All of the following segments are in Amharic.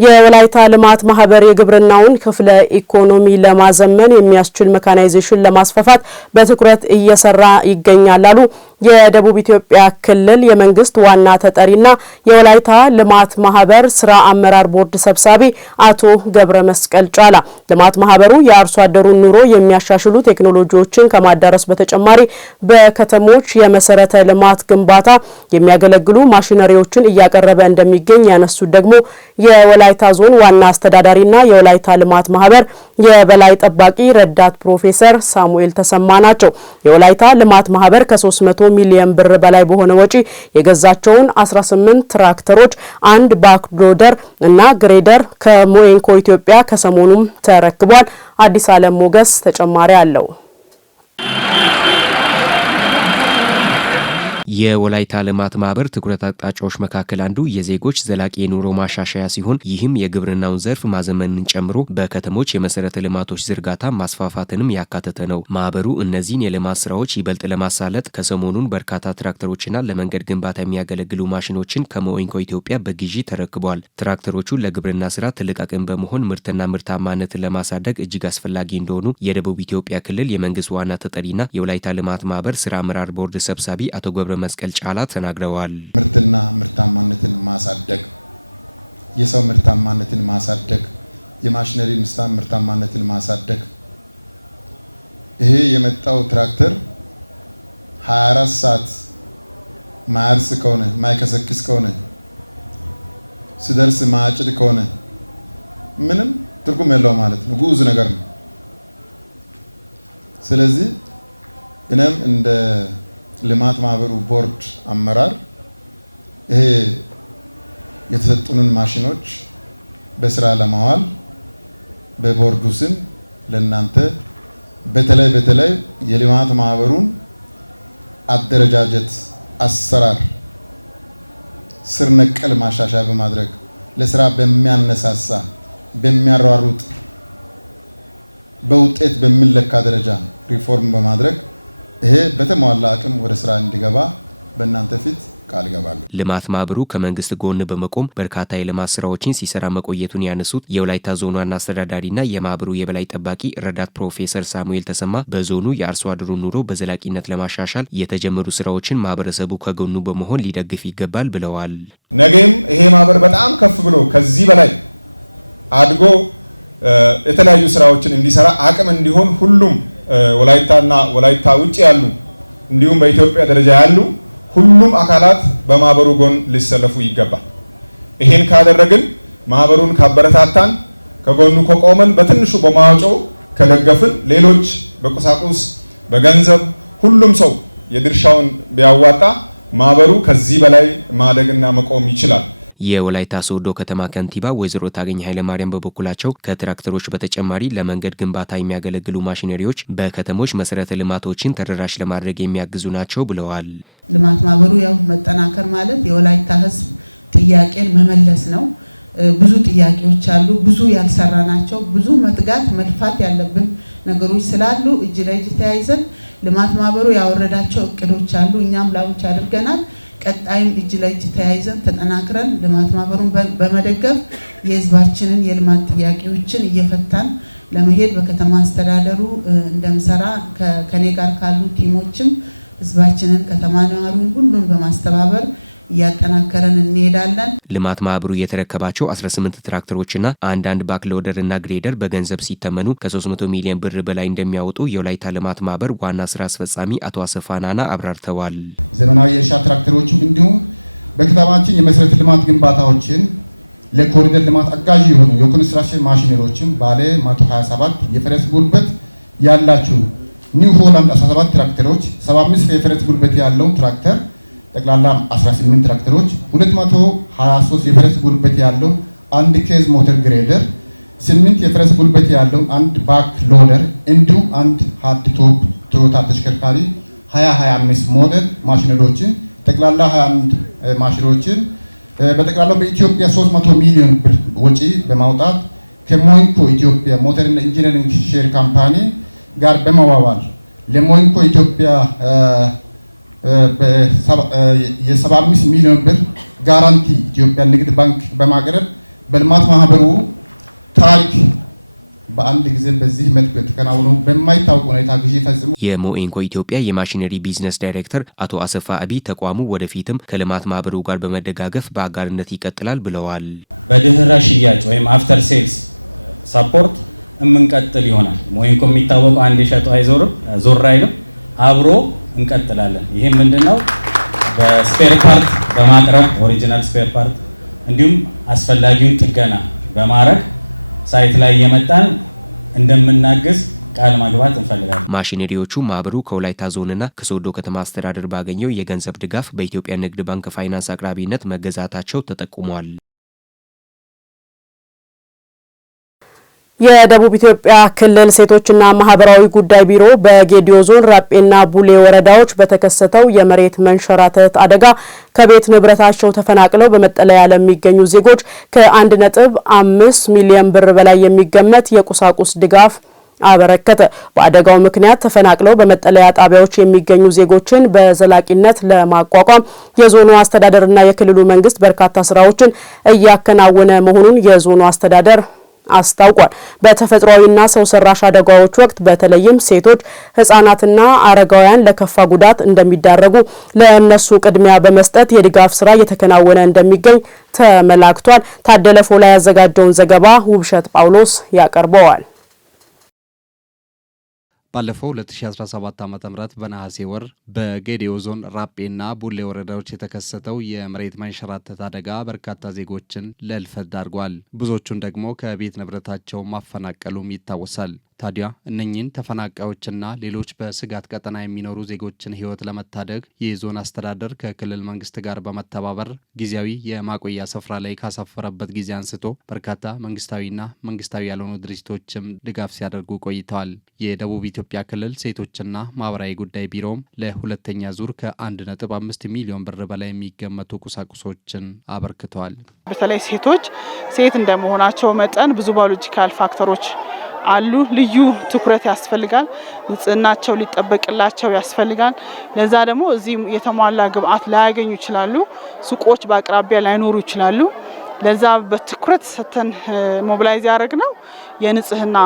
የወላይታ ልማት ማህበር የግብርናውን ክፍለ ኢኮኖሚ ለማዘመን የሚያስችል ሜካናይዜሽን ለማስፋፋት በትኩረት እየሰራ ይገኛል አሉ የደቡብ ኢትዮጵያ ክልል የመንግስት ዋና ተጠሪና የወላይታ ልማት ማህበር ስራ አመራር ቦርድ ሰብሳቢ አቶ ገብረ መስቀል ጫላ። ልማት ማህበሩ የአርሶ አደሩን ኑሮ የሚያሻሽሉ ቴክኖሎጂዎችን ከማዳረስ በተጨማሪ በከተሞች የመሰረተ ልማት ግንባታ የሚያገለግሉ ማሽነሪዎችን እያቀረበ እንደሚገኝ ያነሱት ደግሞ የወላይታ ዞን ዋና አስተዳዳሪና የወላይታ ልማት ማህበር የበላይ ጠባቂ ረዳት ፕሮፌሰር ሳሙኤል ተሰማ ናቸው። የወላይታ ልማት ማህበር ከ300 ሚሊዮን ብር በላይ በሆነ ወጪ የገዛቸውን 18 ትራክተሮች፣ አንድ ባክሎደር እና ግሬደር ከሞኤንኮ ኢትዮጵያ ከሰሞኑም ተረክቧል። አዲስ ዓለም ሞገስ ተጨማሪ አለው። የወላይታ ልማት ማህበር ትኩረት አቅጣጫዎች መካከል አንዱ የዜጎች ዘላቂ የኑሮ ማሻሻያ ሲሆን ይህም የግብርናውን ዘርፍ ማዘመንን ጨምሮ በከተሞች የመሰረተ ልማቶች ዝርጋታ ማስፋፋትንም ያካተተ ነው። ማህበሩ እነዚህን የልማት ስራዎች ይበልጥ ለማሳለጥ ከሰሞኑን በርካታ ትራክተሮችና ለመንገድ ግንባታ የሚያገለግሉ ማሽኖችን ከሞኤንኮ ኢትዮጵያ በግዢ ተረክቧል። ትራክተሮቹ ለግብርና ስራ ትልቅ አቅም በመሆን ምርትና ምርታማነትን ለማሳደግ እጅግ አስፈላጊ እንደሆኑ የደቡብ ኢትዮጵያ ክልል የመንግስት ዋና ተጠሪና የወላይታ ልማት ማህበር ስራ አመራር ቦርድ ሰብሳቢ አቶ ገብረ መስቀል ጫላ ተናግረዋል። ልማት ማህበሩ ከመንግስት ጎን በመቆም በርካታ የልማት ስራዎችን ሲሰራ መቆየቱን ያነሱት የወላይታ ዞን ዋና አስተዳዳሪና የማህበሩ የበላይ ጠባቂ ረዳት ፕሮፌሰር ሳሙኤል ተሰማ በዞኑ የአርሶ አደሩን ኑሮ በዘላቂነት ለማሻሻል የተጀመሩ ስራዎችን ማህበረሰቡ ከጎኑ በመሆን ሊደግፍ ይገባል ብለዋል። የወላይታ ሶዶ ከተማ ከንቲባ ወይዘሮ ታገኝ ኃይለ ማርያም በበኩላቸው ከትራክተሮች በተጨማሪ ለመንገድ ግንባታ የሚያገለግሉ ማሽነሪዎች በከተሞች መሰረተ ልማቶችን ተደራሽ ለማድረግ የሚያግዙ ናቸው ብለዋል። ልማት ማህበሩ የተረከባቸው 18 ትራክተሮችና አንዳንድ ባክሎደር እና ግሬደር በገንዘብ ሲተመኑ ከ300 ሚሊዮን ብር በላይ እንደሚያወጡ የወላይታ ልማት ማህበር ዋና ስራ አስፈጻሚ አቶ አሰፋ ናና አብራርተዋል። የሞኤንኮ ኢትዮጵያ የማሽነሪ ቢዝነስ ዳይሬክተር አቶ አሰፋ አቢ ተቋሙ ወደፊትም ከልማት ማህበሩ ጋር በመደጋገፍ በአጋርነት ይቀጥላል ብለዋል። ማሽነሪዎቹ ማህበሩ ከወላይታ ዞንና ከሶዶ ከተማ አስተዳደር ባገኘው የገንዘብ ድጋፍ በኢትዮጵያ ንግድ ባንክ ፋይናንስ አቅራቢነት መገዛታቸው ተጠቁሟል። የደቡብ ኢትዮጵያ ክልል ሴቶችና ማህበራዊ ጉዳይ ቢሮ በጌዲዮ ዞን ራጴና ቡሌ ወረዳዎች በተከሰተው የመሬት መንሸራተት አደጋ ከቤት ንብረታቸው ተፈናቅለው በመጠለያ ለሚገኙ ዜጎች ከ1.5 ሚሊዮን ብር በላይ የሚገመት የቁሳቁስ ድጋፍ አበረከተ። በአደጋው ምክንያት ተፈናቅለው በመጠለያ ጣቢያዎች የሚገኙ ዜጎችን በዘላቂነት ለማቋቋም የዞኑ አስተዳደርና የክልሉ መንግስት በርካታ ስራዎችን እያከናወነ መሆኑን የዞኑ አስተዳደር አስታውቋል። በተፈጥሯዊና ሰው ሰራሽ አደጋዎች ወቅት በተለይም ሴቶች፣ ህጻናትና አረጋውያን ለከፋ ጉዳት እንደሚዳረጉ ለእነሱ ቅድሚያ በመስጠት የድጋፍ ስራ እየተከናወነ እንደሚገኝ ተመላክቷል። ታደለ ፎላ ያዘጋጀውን ዘገባ ውብሸት ጳውሎስ ያቀርበዋል። ባለፈው 2017 ዓ.ም በነሐሴ ወር በጌዲዮ ዞን ራጴና ቡሌ ወረዳዎች የተከሰተው የመሬት መንሸራተት አደጋ በርካታ ዜጎችን ለእልፈት ዳርጓል። ብዙዎቹን ደግሞ ከቤት ንብረታቸው ማፈናቀሉም ይታወሳል። ታዲያ እነኚህን ተፈናቃዮችና ሌሎች በስጋት ቀጠና የሚኖሩ ዜጎችን ህይወት ለመታደግ የዞን አስተዳደር ከክልል መንግስት ጋር በመተባበር ጊዜያዊ የማቆያ ስፍራ ላይ ካሰፈረበት ጊዜ አንስቶ በርካታ መንግስታዊና መንግስታዊ ያልሆኑ ድርጅቶችም ድጋፍ ሲያደርጉ ቆይተዋል። የደቡብ ኢትዮጵያ ክልል ሴቶችና ማህበራዊ ጉዳይ ቢሮም ለሁለተኛ ዙር ከ1.5 ሚሊዮን ብር በላይ የሚገመቱ ቁሳቁሶችን አበርክተዋል። በተለይ ሴት እንደመሆናቸው መጠን ብዙ ባዮሎጂካል ፋክተሮች አሉ። ልዩ ትኩረት ያስፈልጋል። ንጽህናቸው ሊጠበቅላቸው ያስፈልጋል። ለዛ ደግሞ እዚህ የተሟላ ግብአት ላያገኙ ይችላሉ። ሱቆች በአቅራቢያ ላይኖሩ ይችላሉ። ለዛ በትኩረት ሰተን ሞቢላይዝ ያደረግነው የንጽህና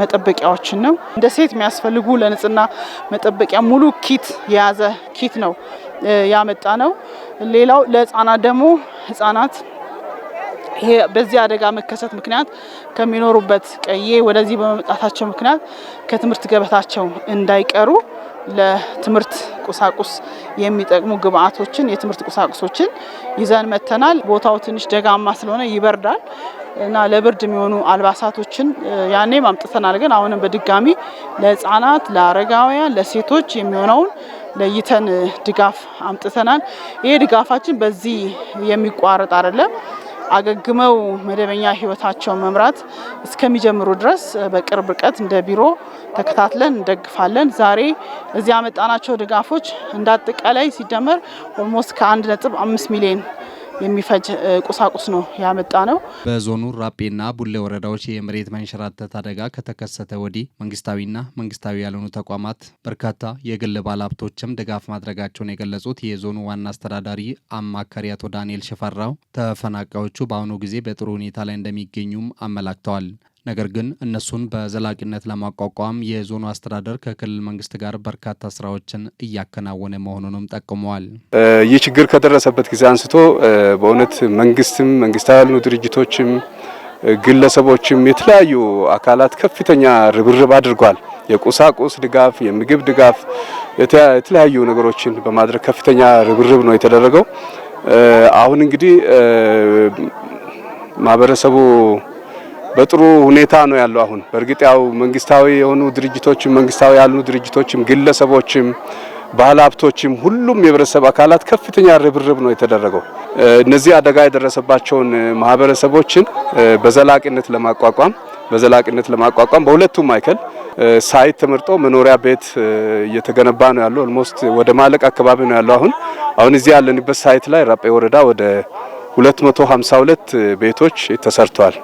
መጠበቂያዎችን ነው። እንደ ሴት የሚያስፈልጉ ለንጽህና መጠበቂያ ሙሉ ኪት የያዘ ኪት ነው ያመጣ ነው። ሌላው ለህፃናት ደግሞ ህፃናት ይሄ በዚህ አደጋ መከሰት ምክንያት ከሚኖሩበት ቀዬ ወደዚህ በመምጣታቸው ምክንያት ከትምህርት ገበታቸው እንዳይቀሩ ለትምህርት ቁሳቁስ የሚጠቅሙ ግብአቶችን የትምህርት ቁሳቁሶችን ይዘን መተናል። ቦታው ትንሽ ደጋማ ስለሆነ ይበርዳል እና ለብርድ የሚሆኑ አልባሳቶችን ያኔ ማምጥተናል። ግን አሁንም በድጋሚ ለህፃናት፣ ለአረጋውያን፣ ለሴቶች የሚሆነውን ለይተን ድጋፍ አምጥተናል። ይሄ ድጋፋችን በዚህ የሚቋረጥ አይደለም። አገግመው መደበኛ ህይወታቸውን መምራት እስከሚጀምሩ ድረስ በቅርብ ርቀት እንደ ቢሮ ተከታትለን እንደግፋለን። ዛሬ እዚህ ያመጣናቸው ድጋፎች እንዳጠቃላይ ሲደመር ኦልሞስት ከ1.5 ሚሊዮን የሚፈጅ ቁሳቁስ ነው ያመጣ ነው። በዞኑ ራጴና ቡሌ ወረዳዎች የመሬት መንሸራተት አደጋ ከተከሰተ ወዲህ መንግስታዊና መንግስታዊ ያልሆኑ ተቋማት በርካታ የግል ባለሀብቶችም ድጋፍ ማድረጋቸውን የገለጹት የዞኑ ዋና አስተዳዳሪ አማካሪ አቶ ዳንኤል ሽፈራው ተፈናቃዮቹ በአሁኑ ጊዜ በጥሩ ሁኔታ ላይ እንደሚገኙም አመላክተዋል። ነገር ግን እነሱን በዘላቂነት ለማቋቋም የዞኑ አስተዳደር ከክልል መንግስት ጋር በርካታ ስራዎችን እያከናወነ መሆኑንም ጠቁመዋል። ይህ ችግር ከደረሰበት ጊዜ አንስቶ በእውነት መንግስትም መንግስታዊ ያልሆኑ ድርጅቶችም ግለሰቦችም የተለያዩ አካላት ከፍተኛ ርብርብ አድርጓል። የቁሳቁስ ድጋፍ፣ የምግብ ድጋፍ፣ የተለያዩ ነገሮችን በማድረግ ከፍተኛ ርብርብ ነው የተደረገው። አሁን እንግዲህ ማህበረሰቡ በጥሩ ሁኔታ ነው ያለው። አሁን በእርግጥ ያው መንግስታዊ የሆኑ ድርጅቶችም መንግስታዊ ያልሆኑ ድርጅቶችም ግለሰቦችም ባለሀብቶችም ሁሉም የህብረተሰብ አካላት ከፍተኛ ርብርብ ነው የተደረገው። እነዚህ አደጋ የደረሰባቸውን ማህበረሰቦችን በዘላቂነት ለማቋቋም በሁለቱም ማዕከል ሳይት ተመርጦ መኖሪያ ቤት እየተገነባ ነው ያለው። ኦልሞስት ወደ ማለቅ አካባቢ ነው ያለው። አሁን እዚህ ያለንበት ሳይት ላይ ራጴ ወረዳ ወደ 252 ቤቶች ተሰርተዋል።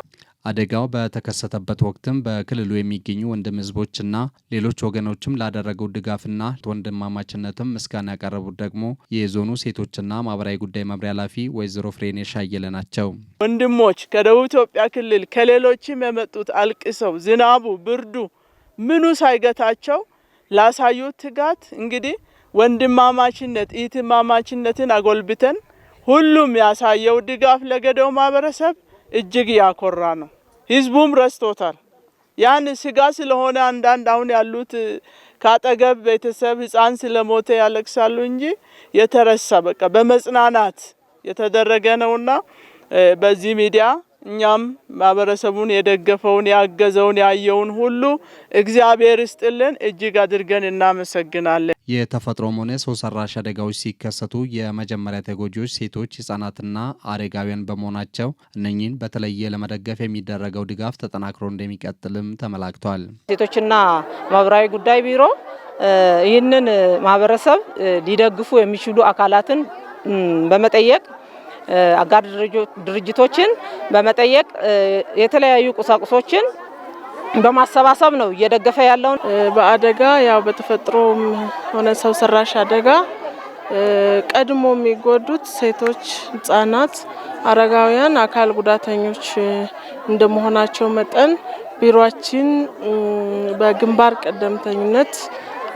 አደጋው በተከሰተበት ወቅትም በክልሉ የሚገኙ ወንድም ህዝቦችና ሌሎች ወገኖችም ላደረገው ድጋፍና ወንድማማችነትም ምስጋና ያቀረቡት ደግሞ የዞኑ ሴቶችና ማህበራዊ ጉዳይ መምሪያ ኃላፊ ወይዘሮ ፍሬኔሽ አየለ ናቸው። ወንድሞች ከደቡብ ኢትዮጵያ ክልል ከሌሎችም የመጡት አልቅሰው ዝናቡ፣ ብርዱ ምኑ ሳይገታቸው ላሳዩት ትጋት እንግዲህ ወንድማማችነት ኢትማማችነትን አጎልብተን ሁሉም ያሳየው ድጋፍ ለገደው ማህበረሰብ እጅግ ያኮራ ነው። ህዝቡም ረስቶታል። ያን ስጋ ስለሆነ አንዳንድ አሁን ያሉት ካጠገብ ቤተሰብ ህፃን ስለሞተ ያለቅሳሉ እንጂ የተረሳ በቃ በመጽናናት የተደረገ ነውና በዚህ ሚዲያ እኛም ማህበረሰቡን የደገፈውን ያገዘውን ያየውን ሁሉ እግዚአብሔር ይስጥልን እጅግ አድርገን እናመሰግናለን። የተፈጥሮም ሆነ ሰው ሰራሽ አደጋዎች ሲከሰቱ የመጀመሪያ ተጎጂዎች ሴቶች፣ ህጻናትና አረጋውያን በመሆናቸው እነኚህን በተለየ ለመደገፍ የሚደረገው ድጋፍ ተጠናክሮ እንደሚቀጥልም ተመላክቷል። ሴቶችና ማህበራዊ ጉዳይ ቢሮ ይህንን ማህበረሰብ ሊደግፉ የሚችሉ አካላትን በመጠየቅ አጋር ድርጅቶችን በመጠየቅ የተለያዩ ቁሳቁሶችን በማሰባሰብ ነው እየደገፈ ያለው። በአደጋ ያው በተፈጥሮም ሆነ ሰው ሰራሽ አደጋ ቀድሞ የሚጎዱት ሴቶች፣ ህጻናት፣ አረጋውያን፣ አካል ጉዳተኞች እንደመሆናቸው መጠን ቢሮአችን በግንባር ቀደምተኝነት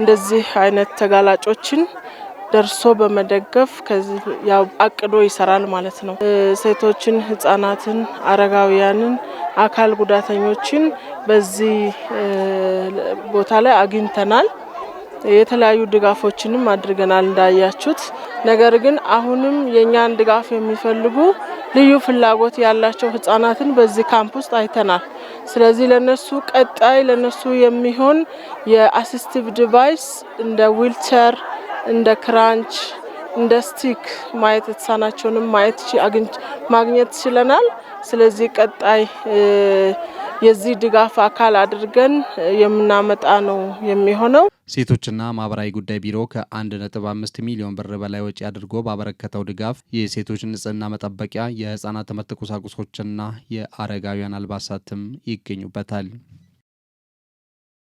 እንደዚህ አይነት ተጋላጮችን ደርሶ በመደገፍ ከዚህ ያው አቅዶ ይሰራል ማለት ነው። ሴቶችን፣ ህጻናትን፣ አረጋውያንን፣ አካል ጉዳተኞችን በዚህ ቦታ ላይ አግኝተናል። የተለያዩ ድጋፎችንም አድርገናል እንዳያችሁት። ነገር ግን አሁንም የኛን ድጋፍ የሚፈልጉ ልዩ ፍላጎት ያላቸው ህጻናትን በዚህ ካምፕ ውስጥ አይተናል። ስለዚህ ለነሱ ቀጣይ ለነሱ የሚሆን የአሲስቲቭ ዲቫይስ እንደ ዊልቸር እንደ ክራንች እንደ ስቲክ ማየት የተሳናቸውንም ማግኘት ችለናል። ስለዚህ ቀጣይ የዚህ ድጋፍ አካል አድርገን የምናመጣ ነው የሚሆነው። ሴቶችና ማህበራዊ ጉዳይ ቢሮ ከ1.5 ሚሊዮን ብር በላይ ወጪ አድርጎ ባበረከተው ድጋፍ የሴቶች ንጽህና መጠበቂያ፣ የህፃናት ትምህርት ቁሳቁሶችና የአረጋውያን አልባሳትም ይገኙበታል።